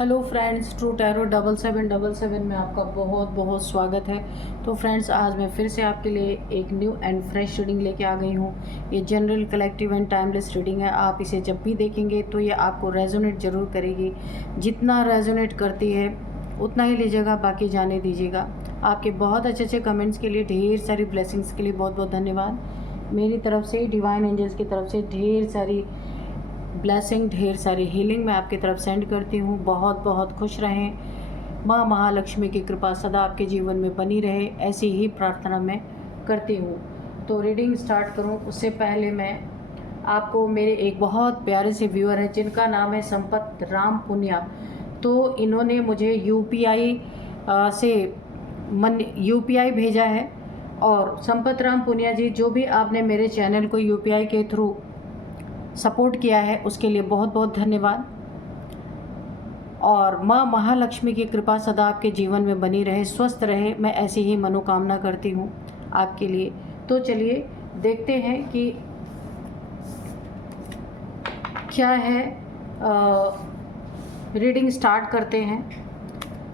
Hello friends, true tarot 7777 में आपका बहुत बहुत स्वागत है। तो फ्रेंड्स, आज मैं फिर से आपके लिए एक न्यू एंड फ्रेश रीडिंग लेके आ गई हूँ। ये general, collective and timeless reading है। आप इसे जब भी देखेंगे तो ये आपको रेजोनेट ज़रूर करेगी। जितना रेजोनेट करती है उतना ही लीजिएगा, बाकी जाने दीजिएगा। आपके बहुत अच्छे अच्छे कमेंट्स के लिए, ढेर सारी ब्लेसिंग्स के लिए बहुत बहुत धन्यवाद। मेरी तरफ से, डिवाइन एंजल्स की तरफ से ढेर सारी ब्लेसिंग, ढेर सारी हीलिंग मैं आपकी तरफ सेंड करती हूँ। बहुत बहुत खुश रहें। माँ महालक्ष्मी की कृपा सदा आपके जीवन में बनी रहे, ऐसी ही प्रार्थना मैं करती हूँ। तो रीडिंग स्टार्ट करूँ उससे पहले मैं आपको, मेरे एक बहुत प्यारे से व्यूअर हैं जिनका नाम है संपत राम पुनिया। तो इन्होंने मुझे से यूपीआई भेजा है। और संपत राम पुनिया जी, जो भी आपने मेरे चैनल को यूपीआई के थ्रू सपोर्ट किया है उसके लिए बहुत बहुत धन्यवाद। और माँ महालक्ष्मी की कृपा सदा आपके जीवन में बनी रहे, स्वस्थ रहे, मैं ऐसी ही मनोकामना करती हूँ आपके लिए। तो चलिए देखते हैं कि क्या है। रीडिंग स्टार्ट करते हैं।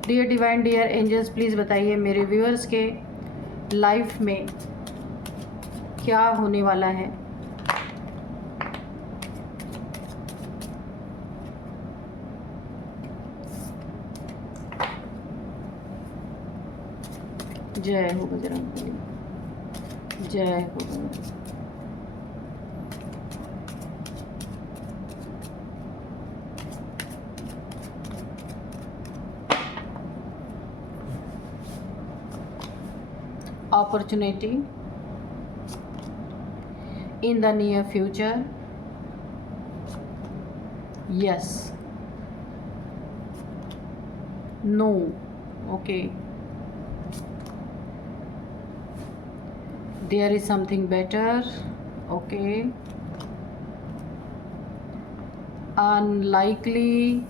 Dear divine, dear angels, please बताइए मेरे व्यूअर्स के लाइफ में क्या होने वाला है। जय हो बजरंगबली, जय हो Bajrang. Opportunity in the near future, yes, no, okay, there is something better, okay, unlikely,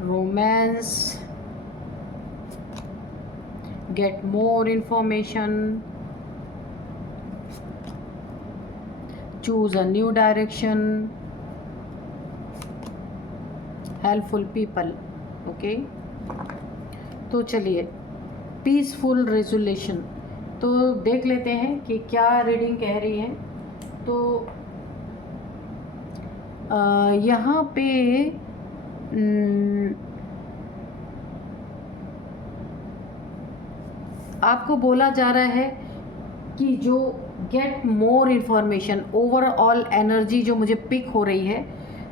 romance, get more information, choose a new direction, helpful people, okay. तो चलिए, पीसफुल रेजोल्यूशन तो देख लेते हैं कि क्या रीडिंग कह रही है। तो यहाँ पे आपको बोला जा रहा है कि जो get more information, overall energy जो मुझे पिक हो रही है,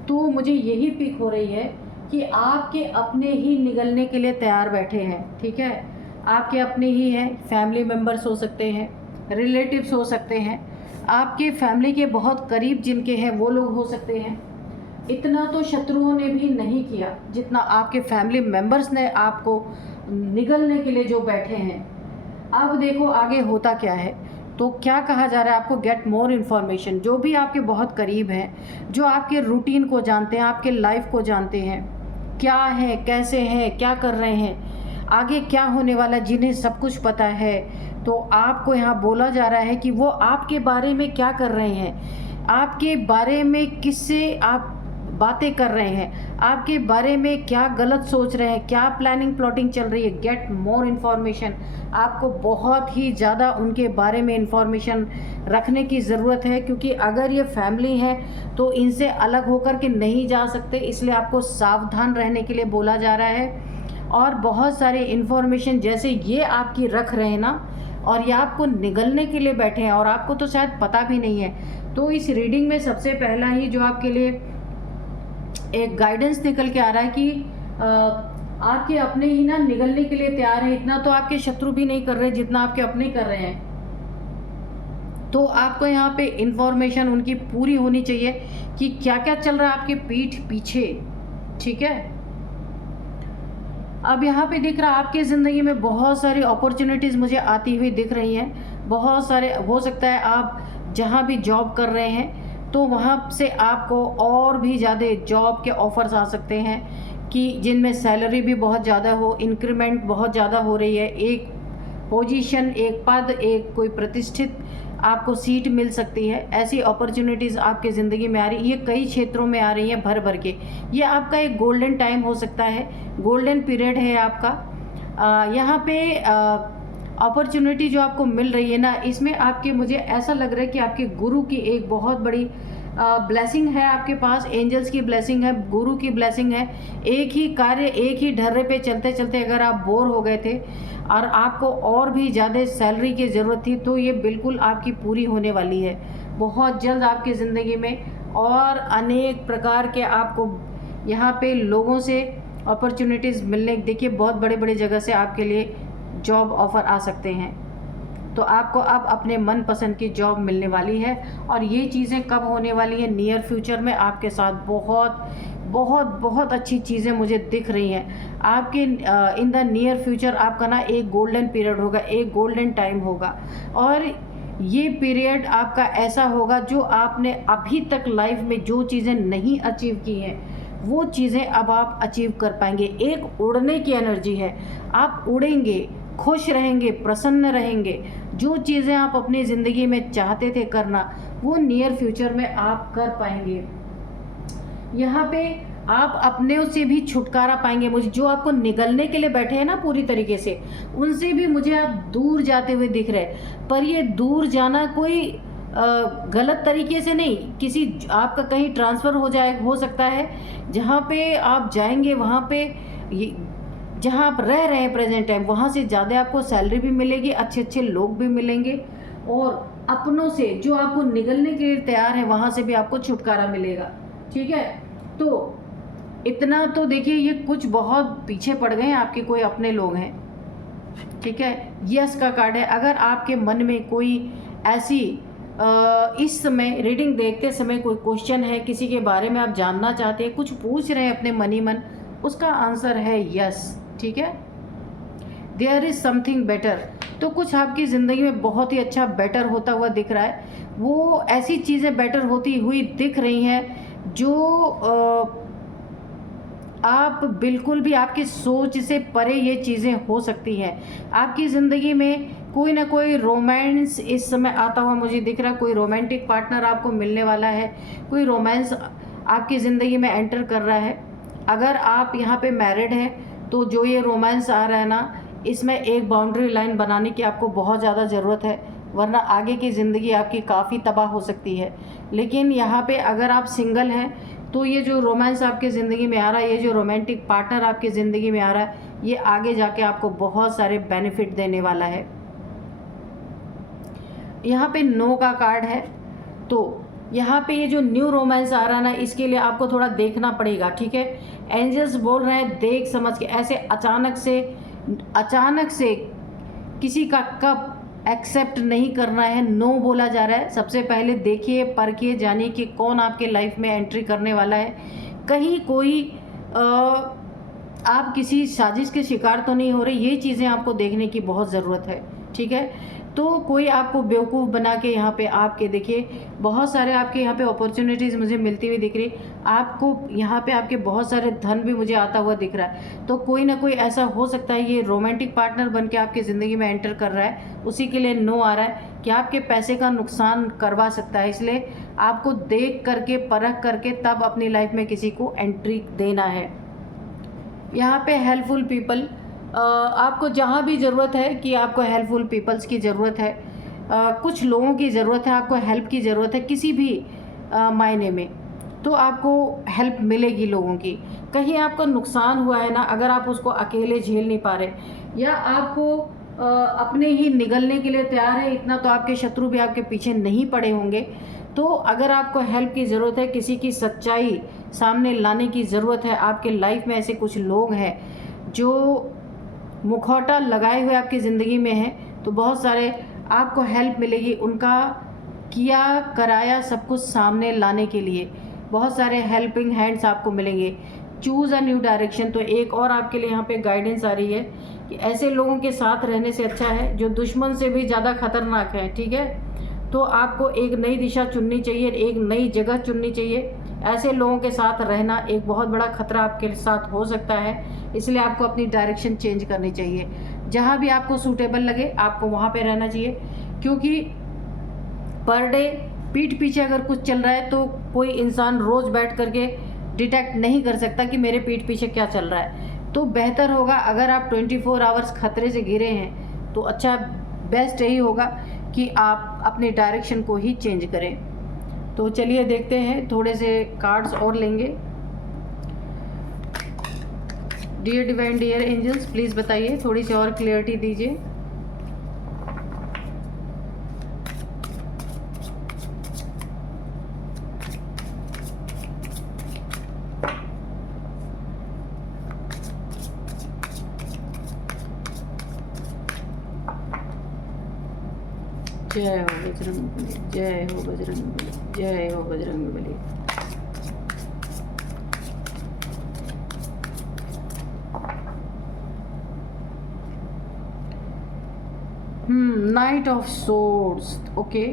तो मुझे यही पिक हो रही है कि आपके अपने ही निगलने के लिए तैयार बैठे हैं। ठीक है, आपके अपने ही हैं, फैमिली मेम्बर्स हो सकते हैं, रिलेटिव्स हो सकते हैं, आपके फैमिली के बहुत करीब जिनके हैं वो लोग हो सकते हैं। इतना तो शत्रुओं ने भी नहीं किया जितना आपके फैमिली मेम्बर्स ने आपको निगलने के लिए जो बैठे हैं। अब देखो आगे होता क्या है। तो क्या कहा जा रहा है आपको, गेट मोर इन्फॉर्मेशन। जो भी आपके बहुत करीब हैं, जो आपके रूटीन को जानते हैं, आपके लाइफ को जानते हैं, क्या है, कैसे हैं, क्या कर रहे हैं, आगे क्या होने वाला, जिन्हें सब कुछ पता है, तो आपको यहाँ बोला जा रहा है कि वो आपके बारे में क्या कर रहे हैं, आपके बारे में किससे आप बातें कर रहे हैं, आपके बारे में क्या गलत सोच रहे हैं, क्या प्लानिंग प्लॉटिंग चल रही है। गेट मोर इन्फॉर्मेशन, आपको बहुत ही ज़्यादा उनके बारे में इन्फॉर्मेशन रखने की ज़रूरत है, क्योंकि अगर ये फैमिली है तो इनसे अलग होकर के नहीं जा सकते, इसलिए आपको सावधान रहने के लिए बोला जा रहा है। और बहुत सारे इन्फॉर्मेशन जैसे ये आपकी रख रहे हैं ना, और ये आपको निगलने के लिए बैठे हैं और आपको तो शायद पता भी नहीं है। तो इस रीडिंग में सबसे पहला ही जो आपके लिए एक गाइडेंस निकल के आ रहा है कि आपके अपने ही ना निगलने के लिए तैयार है। इतना तो आपके शत्रु भी नहीं कर रहे जितना आपके अपने कर रहे हैं। तो आपको यहाँ पे इंफॉर्मेशन उनकी पूरी होनी चाहिए कि क्या क्या चल रहा है आपके पीठ पीछे। ठीक है, अब यहाँ पे दिख रहा है आपकी ज़िंदगी में बहुत सारी अपॉर्चुनिटीज़ मुझे आती हुई दिख रही हैं। बहुत सारे, हो सकता है आप जहाँ भी जॉब कर रहे हैं तो वहाँ से आपको और भी ज़्यादा जॉब के ऑफ़र्स आ सकते हैं कि जिनमें सैलरी भी बहुत ज़्यादा हो, इंक्रीमेंट बहुत ज़्यादा हो रही है, एक पोजीशन, एक पद, एक कोई प्रतिष्ठित आपको सीट मिल सकती है। ऐसी अपॉर्चुनिटीज़ आपके ज़िंदगी में आ रही, ये कई क्षेत्रों में आ रही हैं भर भर के। ये आपका एक गोल्डन टाइम हो सकता है, गोल्डन पीरियड है आपका। यहाँ पे अपॉर्चुनिटी जो आपको मिल रही है ना, इसमें आपके, मुझे ऐसा लग रहा है कि आपके गुरु की एक बहुत बड़ी ब्लेसिंग है आपके पास। एंजल्स की ब्लेसिंग है, गुरु की ब्लेसिंग है। एक ही कार्य, एक ही ढर्रे पे चलते चलते अगर आप बोर हो गए थे और आपको और भी ज़्यादा सैलरी की ज़रूरत थी, तो ये बिल्कुल आपकी पूरी होने वाली है बहुत जल्द आपकी ज़िंदगी में। और अनेक प्रकार के आपको यहाँ पे लोगों से अपॉर्चुनिटीज़ मिलने, देखिए बहुत बड़े बड़े जगह से आपके लिए जॉब ऑफ़र आ सकते हैं। तो आपको अब अपने मनपसंद की जॉब मिलने वाली है। और ये चीज़ें कब होने वाली हैं? नियर फ्यूचर में आपके साथ बहुत बहुत बहुत अच्छी चीज़ें मुझे दिख रही हैं आपके। इन द नियर फ्यूचर आपका ना एक गोल्डन पीरियड होगा, एक गोल्डन टाइम होगा। और ये पीरियड आपका ऐसा होगा जो आपने अभी तक लाइफ में जो चीज़ें नहीं अचीव की हैं, वो चीज़ें अब आप अचीव कर पाएंगे। एक उड़ने की एनर्जी है, आप उड़ेंगे, खुश रहेंगे, प्रसन्न रहेंगे। जो चीज़ें आप अपनी ज़िंदगी में चाहते थे करना, वो नियर फ्यूचर में आप कर पाएंगे। यहाँ पे आप अपने से भी छुटकारा पाएंगे। मुझे जो आपको निगलने के लिए बैठे हैं ना पूरी तरीके से, उनसे भी मुझे आप दूर जाते हुए दिख रहे। पर ये दूर जाना कोई गलत तरीके से नहीं, किसी आपका कहीं ट्रांसफ़र हो सकता है। जहाँ पे आप जाएंगे, वहाँ पे जहाँ आप रह रहे हैं प्रेजेंट टाइम, वहाँ से ज़्यादा आपको सैलरी भी मिलेगी, अच्छे अच्छे लोग भी मिलेंगे। और अपनों से जो आपको निगलने के लिए तैयार है, वहाँ से भी आपको छुटकारा मिलेगा। ठीक है, तो इतना तो देखिए, ये कुछ बहुत पीछे पड़ गए हैं आपके कोई अपने लोग हैं। ठीक है, यस का कार्ड है। अगर आपके मन में कोई ऐसी इस समय रीडिंग देखते समय कोई क्वेश्चन है, किसी के बारे में आप जानना चाहते हैं, कुछ पूछ रहे हैं अपने मन ही मन, उसका आंसर है यस। ठीक है, देयर इज़ समथिंग बेटर। तो कुछ आपकी ज़िंदगी में बहुत ही अच्छा बेटर होता हुआ दिख रहा है। वो ऐसी चीज़ें बेटर होती हुई दिख रही हैं जो आप बिल्कुल भी, आपकी सोच से परे ये चीज़ें हो सकती हैं। आपकी ज़िंदगी में कोई ना कोई रोमांस इस समय आता हुआ मुझे दिख रहा है। कोई रोमांटिक पार्टनर आपको मिलने वाला है, कोई रोमांस आपकी ज़िंदगी में एंटर कर रहा है। अगर आप यहाँ पे मैरिड हैं, तो जो ये रोमांस आ रहा है ना, इसमें एक बाउंड्री लाइन बनाने की आपको बहुत ज़्यादा ज़रूरत है, वरना आगे की ज़िंदगी आपकी काफ़ी तबाह हो सकती है। लेकिन यहाँ पे अगर आप सिंगल हैं, तो ये जो रोमांस आपकी ज़िंदगी में आ रहा है, ये जो रोमांटिक पार्टनर आपकी ज़िंदगी में आ रहा है, ये आगे जाके आपको बहुत सारे बेनिफिट देने वाला है। यहाँ पे नो का कार्ड है। तो यहाँ पे ये जो न्यू रोमांस आ रहा है ना, इसके लिए आपको थोड़ा देखना पड़ेगा। ठीक है, एंजल्स बोल रहे हैं देख समझ के, ऐसे अचानक से किसी का कब एक्सेप्ट नहीं करना है। नो बोला जा रहा है। सबसे पहले देखिए, परखिए, जानिए कि कौन आपके लाइफ में एंट्री करने वाला है। कहीं कोई आप किसी साजिश के शिकार तो नहीं हो रहे, ये चीज़ें आपको देखने की बहुत ज़रूरत है। ठीक है, तो कोई आपको बेवकूफ़ बना के यहाँ पे आपके, देखिए बहुत सारे आपके यहाँ पे अपॉर्चुनिटीज़ मुझे मिलती हुई दिख रही। आपको यहाँ पे आपके बहुत सारे धन भी मुझे आता हुआ दिख रहा है। तो कोई ना कोई ऐसा हो सकता है, ये रोमांटिक पार्टनर बन के आपकी ज़िंदगी में एंटर कर रहा है, उसी के लिए नो आ रहा है कि आपके पैसे का नुकसान करवा सकता है। इसलिए आपको देख करके, परख करके तब अपनी लाइफ में किसी को एंट्री देना है। यहाँ पे हेल्पफुल पीपल, आपको जहाँ भी ज़रूरत है कि आपको हेल्पफुल पीपल्स की ज़रूरत है, कुछ लोगों की ज़रूरत है, आपको हेल्प की ज़रूरत है किसी भी मायने में, तो आपको हेल्प मिलेगी लोगों की। कहीं आपका नुकसान हुआ है ना, अगर आप उसको अकेले झेल नहीं पा रहे, या आपको अपने ही निगलने के लिए तैयार है, इतना तो आपके शत्रु भी आपके पीछे नहीं पड़े होंगे। तो अगर आपको हेल्प की ज़रूरत है, किसी की सच्चाई सामने लाने की ज़रूरत है, आपके लाइफ में ऐसे कुछ लोग हैं जो मुखौटा लगाए हुए आपकी ज़िंदगी में हैं, तो बहुत सारे आपको हेल्प मिलेगी उनका किया कराया सब कुछ सामने लाने के लिए। बहुत सारे हेल्पिंग हैंड्स आपको मिलेंगे। Choose a new direction. तो एक और आपके लिए यहाँ पे गाइडेंस आ रही है कि ऐसे लोगों के साथ रहने से अच्छा है जो दुश्मन से भी ज़्यादा खतरनाक है। ठीक है, तो आपको एक नई दिशा चुननी चाहिए, एक नई जगह चुननी चाहिए। ऐसे लोगों के साथ रहना एक बहुत बड़ा खतरा आपके साथ हो सकता है, इसलिए आपको अपनी डायरेक्शन चेंज करनी चाहिए। जहाँ भी आपको सूटेबल लगे आपको वहाँ पे रहना चाहिए, क्योंकि पर डे पीठ पीछे अगर कुछ चल रहा है तो कोई इंसान रोज़ बैठ करके डिटेक्ट नहीं कर सकता कि मेरे पीठ पीछे क्या चल रहा है। तो बेहतर होगा अगर आप 24 आवर्स खतरे से घिरे हैं तो अच्छा बेस्ट यही होगा कि आप अपनी डायरेक्शन को ही चेंज करें। तो चलिए देखते हैं, थोड़े से कार्ड्स और लेंगे। Dear divine dear angels, please बताइए, थोड़ी सी और क्लियरिटी दीजिए। जय हो बजरंगबली, जय हो बजरंगबली, जय हो Bajrangbali. Night of swords, okay.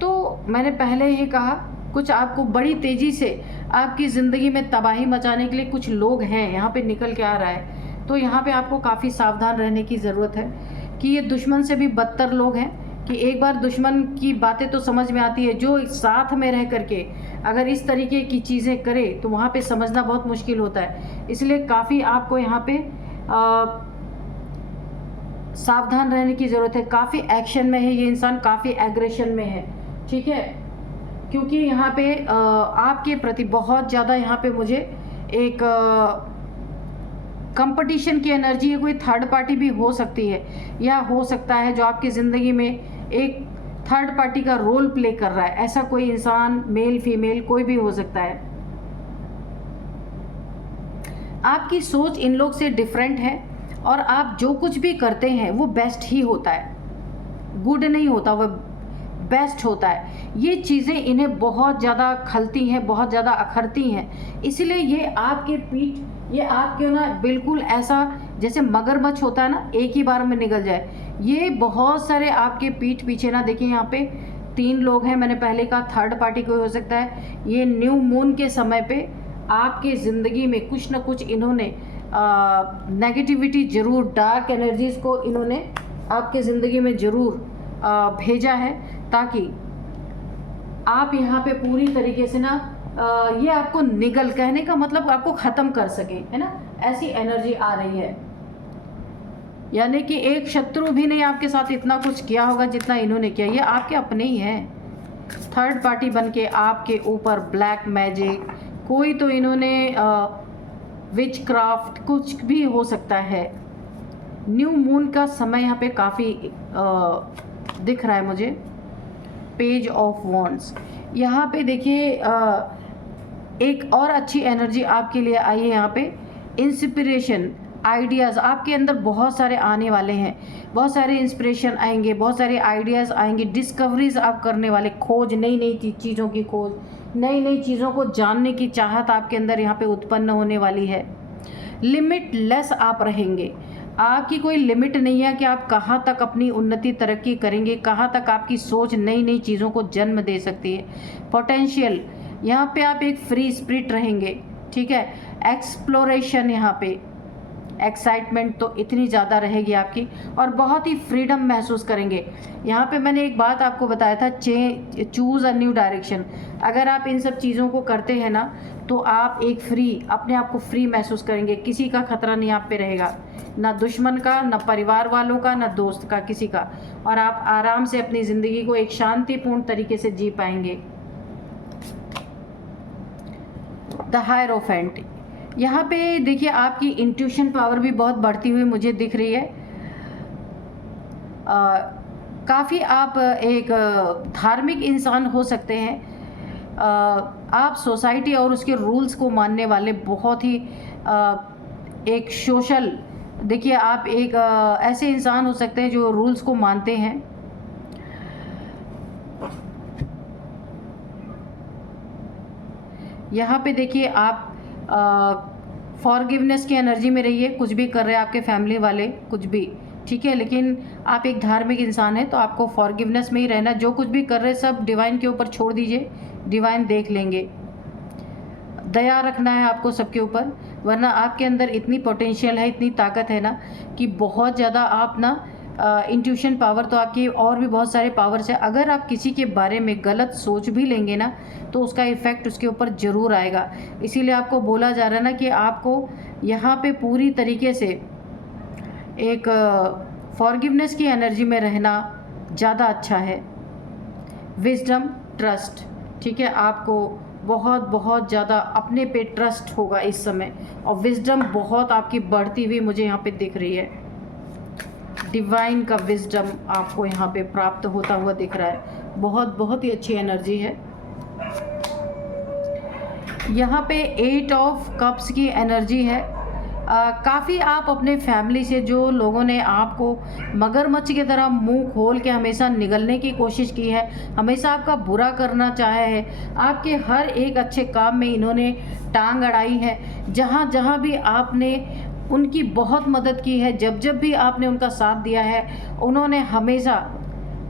तो मैंने पहले ही कहा कुछ आपको बड़ी तेज़ी से आपकी ज़िंदगी में तबाही मचाने के लिए कुछ लोग हैं, यहाँ पे निकल के आ रहा है। तो यहाँ पे आपको काफ़ी सावधान रहने की ज़रूरत है कि ये दुश्मन से भी बदतर लोग हैं, कि एक बार दुश्मन की बातें तो समझ में आती है, जो साथ में रह करके अगर इस तरीके की चीज़ें करे तो वहाँ पे समझना बहुत मुश्किल होता है। इसलिए काफ़ी आपको यहाँ पे सावधान रहने की ज़रूरत है। काफ़ी एक्शन में है ये इंसान, काफ़ी एग्रेशन में है, ठीक है, क्योंकि यहाँ पे आपके प्रति बहुत ज़्यादा यहाँ पे मुझे एक कंपटीशन की एनर्जी है। कोई थर्ड पार्टी भी हो सकती है, या हो सकता है जो आपकी ज़िंदगी में एक थर्ड पार्टी का रोल प्ले कर रहा है। ऐसा कोई इंसान, मेल फीमेल कोई भी हो सकता है। आपकी सोच इन लोग से डिफरेंट है और आप जो कुछ भी करते हैं वो बेस्ट ही होता है, गुड नहीं होता, वो बेस्ट होता है। ये चीज़ें इन्हें बहुत ज़्यादा खलती हैं, बहुत ज़्यादा अखरती हैं, इसलिए ये आपके पीठ, ये आपके ना बिल्कुल ऐसा जैसे मगरमच्छ होता है ना, एक ही बार में निकल जाए। ये बहुत सारे आपके पीठ पीछे ना, देखिए यहाँ पे 3 लोग हैं, मैंने पहले कहा थर्ड पार्टी कोई हो सकता है। ये न्यू मून के समय पे आपके ज़िंदगी में कुछ ना कुछ इन्होंने नेगेटिविटी ज़रूर, डार्क एनर्जीज़ को इन्होंने आपके ज़िंदगी में ज़रूर भेजा है, ताकि आप यहाँ पे पूरी तरीके से ना ये आपको निगल, कहने का मतलब आपको ख़त्म कर सके, है ना, ऐसी एनर्जी आ रही है। यानी कि एक शत्रु भी नहीं आपके साथ इतना कुछ किया होगा जितना इन्होंने किया, ये आपके अपने ही हैं। थर्ड पार्टी बन के आपके ऊपर ब्लैक मैजिक, कोई तो इन्होंने विच क्राफ्ट, कुछ भी हो सकता है। न्यू मून का समय यहाँ पे काफ़ी दिख रहा है मुझे। पेज ऑफ वॉन्ड्स, यहाँ पे देखिए एक और अच्छी एनर्जी आपके लिए आई है। यहाँ पे इंस्पिरेशन, आइडियाज़ आपके अंदर बहुत सारे आने वाले हैं, बहुत सारे इंस्पिरेशन आएंगे, बहुत सारे आइडियाज़ आएंगे, डिस्कवरीज आप करने वाले, खोज, नई नई चीज़ों की खोज, नई नई चीज़ों को जानने की चाहत आपके अंदर यहाँ पे उत्पन्न होने वाली है। लिमिटलेस आप रहेंगे, आपकी कोई लिमिट नहीं है कि आप कहाँ तक अपनी उन्नति तरक्की करेंगे, कहाँ तक आपकी सोच नई नई चीज़ों को जन्म दे सकती है। पोटेंशियल, यहाँ पे आप एक फ्री स्पिरिट रहेंगे, ठीक है। एक्सप्लोरेशन, यहाँ पे एक्साइटमेंट तो इतनी ज़्यादा रहेगी आपकी, और बहुत ही फ्रीडम महसूस करेंगे। यहाँ पे मैंने एक बात आपको बताया था, चूज़ अ न्यू डायरेक्शन। अगर आप इन सब चीज़ों को करते हैं ना तो आप एक फ्री, अपने आप को फ्री महसूस करेंगे। किसी का खतरा नहीं आप पे रहेगा, ना दुश्मन का, ना परिवार वालों का, ना दोस्त का, किसी का, और आप आराम से अपनी ज़िंदगी को एक शांतिपूर्ण तरीके से जी पाएंगे। द हायरोफेंट, यहाँ पे देखिए आपकी इंट्यूशन पावर भी बहुत बढ़ती हुई मुझे दिख रही है। काफ़ी आप एक धार्मिक इंसान हो सकते हैं। आप सोसाइटी और उसके रूल्स को मानने वाले, बहुत ही एक सोशल, देखिए आप एक ऐसे इंसान हो सकते हैं जो रूल्स को मानते हैं। यहाँ पे देखिए आप फॉरगिवनेस की एनर्जी में रहिए, कुछ भी कर रहे हैं आपके फैमिली वाले, कुछ भी, ठीक है, लेकिन आप एक धार्मिक इंसान हैं तो आपको फॉरगिवनेस में ही रहना। जो कुछ भी कर रहे हैं सब डिवाइन के ऊपर छोड़ दीजिए, डिवाइन देख लेंगे। दया रखना है आपको सबके ऊपर, वरना आपके अंदर इतनी पोटेंशियल है, इतनी ताकत है ना कि बहुत ज़्यादा आप ना इंट्यूशन पावर तो आपकी और भी बहुत सारे पावर्स है। अगर आप किसी के बारे में गलत सोच भी लेंगे ना तो उसका इफ़ेक्ट उसके ऊपर ज़रूर आएगा। इसीलिए आपको बोला जा रहा है ना कि आपको यहाँ पे पूरी तरीके से एक फॉरगिवनेस की एनर्जी में रहना ज़्यादा अच्छा है। विजडम, ट्रस्ट, ठीक है, आपको बहुत बहुत ज़्यादा अपने पे ट्रस्ट होगा इस समय, और विजडम बहुत आपकी बढ़ती हुई मुझे यहाँ पे दिख रही है। डिवाइन का विजडम आपको यहाँ पे प्राप्त होता हुआ दिख रहा है। बहुत बहुत ही अच्छी एनर्जी है। यहाँ पे 8 ऑफ कप्स की एनर्जी है। काफ़ी आप अपने फैमिली से, जो लोगों ने आपको मगरमच्छ की तरह मुंह खोल के हमेशा निगलने की कोशिश की है, हमेशा आपका बुरा करना चाहे है, आपके हर एक अच्छे काम में इन्होंने टांग अड़ाई है। जहाँ जहाँ भी आपने उनकी बहुत मदद की है, जब जब भी आपने उनका साथ दिया है, उन्होंने हमेशा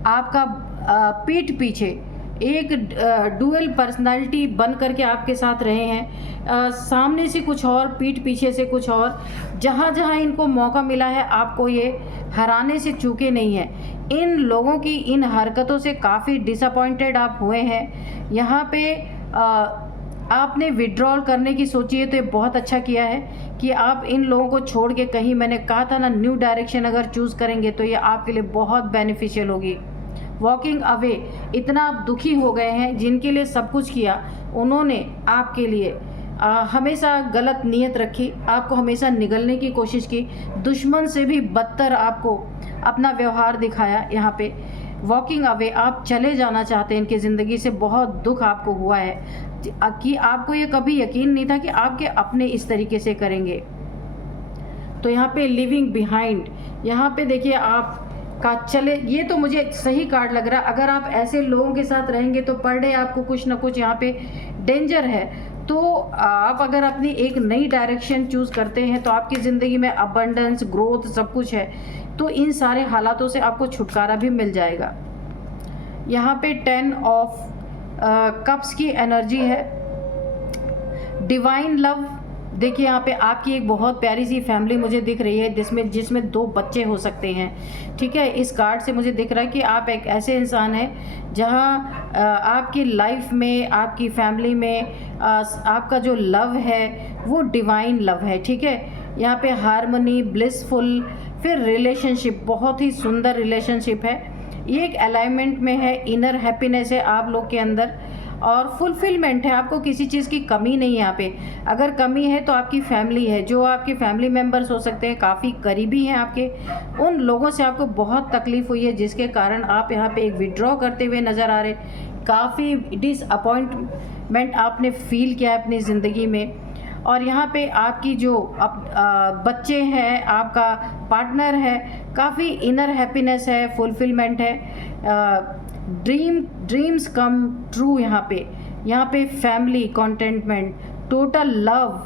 आपका पीठ पीछे एक डुअल पर्सनालिटी बन करके आपके साथ रहे हैं। सामने से कुछ और, पीठ पीछे से कुछ और। जहाँ जहाँ इनको मौका मिला है आपको ये हराने से चूके नहीं हैं। इन लोगों की इन हरकतों से काफ़ी डिसअपॉइंटेड आप हुए हैं। यहाँ पे आपने विड्रॉल करने की सोची है तो ये बहुत अच्छा किया है कि आप इन लोगों को छोड़ के कहीं, मैंने कहा था ना, न्यू डायरेक्शन अगर चूज़ करेंगे तो ये आपके लिए बहुत बेनिफिशियल होगी। वॉकिंग अवे, इतना आप दुखी हो गए हैं, जिनके लिए सब कुछ किया उन्होंने आपके लिए हमेशा गलत नीयत रखी, आपको हमेशा निगलने की कोशिश की, दुश्मन से भी बदतर आपको अपना व्यवहार दिखाया। यहाँ पे वॉकिंग अवे, आप चले जाना चाहते हैं इनकी ज़िंदगी से। बहुत दुख आपको हुआ है कि आपको ये कभी यकीन नहीं था कि आपके अपने इस तरीके से करेंगे। तो यहाँ पे लिविंग बिहाइंड, यहाँ पे देखिए आप का चले, ये तो मुझे सही कार्ड लग रहा है। अगर आप ऐसे लोगों के साथ रहेंगे तो पर डे आपको कुछ ना कुछ यहाँ पे डेंजर है। तो आप अगर अपनी एक नई डायरेक्शन चूज़ करते हैं तो आपकी ज़िंदगी में अबंडेंस, ग्रोथ, सब कुछ है। तो इन सारे हालातों से आपको छुटकारा भी मिल जाएगा। यहाँ पे 10 ऑफ कप्स की एनर्जी है। डिवाइन लव, देखिए यहाँ पे आपकी एक बहुत प्यारी सी फैमिली मुझे दिख रही है, जिसमें 2 बच्चे हो सकते हैं। ठीक है, इस कार्ड से मुझे दिख रहा है कि आप एक ऐसे इंसान हैं जहाँ आपकी लाइफ में, आपकी फैमिली में आपका जो लव है वो डिवाइन लव है। ठीक है, यहाँ पे हार्मनी, ब्लिसफुल, फिर रिलेशनशिप, बहुत ही सुंदर रिलेशनशिप है। ये एक अलाइनमेंट में है, इनर हैप्पीनेस है आप लोग के अंदर, और फुलफिलमेंट है। आपको किसी चीज़ की कमी नहीं है यहाँ पे। अगर कमी है तो आपकी फैमिली है, जो आपके फैमिली मेम्बर्स हो सकते हैं, काफ़ी करीबी हैं आपके, उन लोगों से आपको बहुत तकलीफ़ हुई है, जिसके कारण आप यहाँ पे एक विड्रॉ करते हुए नज़र आ रहे। काफ़ी डिसअपॉइंटमेंट आपने फील किया है अपनी ज़िंदगी में। और यहाँ पे आपकी जो बच्चे हैं, आपका पार्टनर है, काफ़ी इनर हैप्पीनेस है, फुलफिलमेंट है। Dreams come true. यहाँ पे family contentment, total love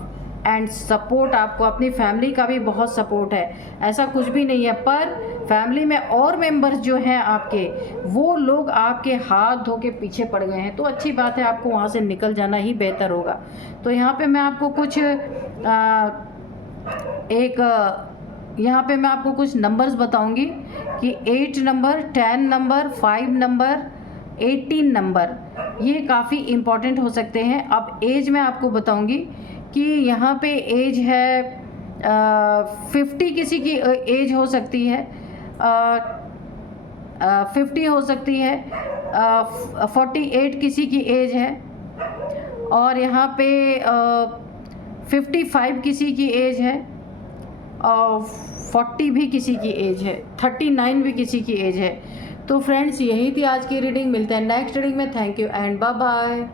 and support. आपको अपनी फैमिली का भी बहुत सपोर्ट है, ऐसा कुछ भी नहीं है। पर फैमिली में और मेंबर्स जो हैं आपके, वो लोग आपके हाथ धो के पीछे पड़ गए हैं, तो अच्छी बात है, आपको वहाँ से निकल जाना ही बेहतर होगा। तो यहाँ पे मैं आपको कुछ यहाँ पे मैं आपको कुछ नंबर्स बताऊंगी कि 8 नंबर, 10 नंबर, 5 नंबर, 18 नंबर, ये काफ़ी इम्पॉर्टेंट हो सकते हैं। अब एज मैं आपको बताऊंगी कि यहाँ पे एज है 50 किसी की एज हो सकती है, 50 हो सकती है, 48 किसी की एज है, और यहाँ पे 55 किसी की एज है, और 40 भी किसी की एज है, 39 भी किसी की एज है। तो फ्रेंड्स, यही थी आज की रीडिंग। मिलते हैं नेक्स्ट रीडिंग में। Thank you and bye bye.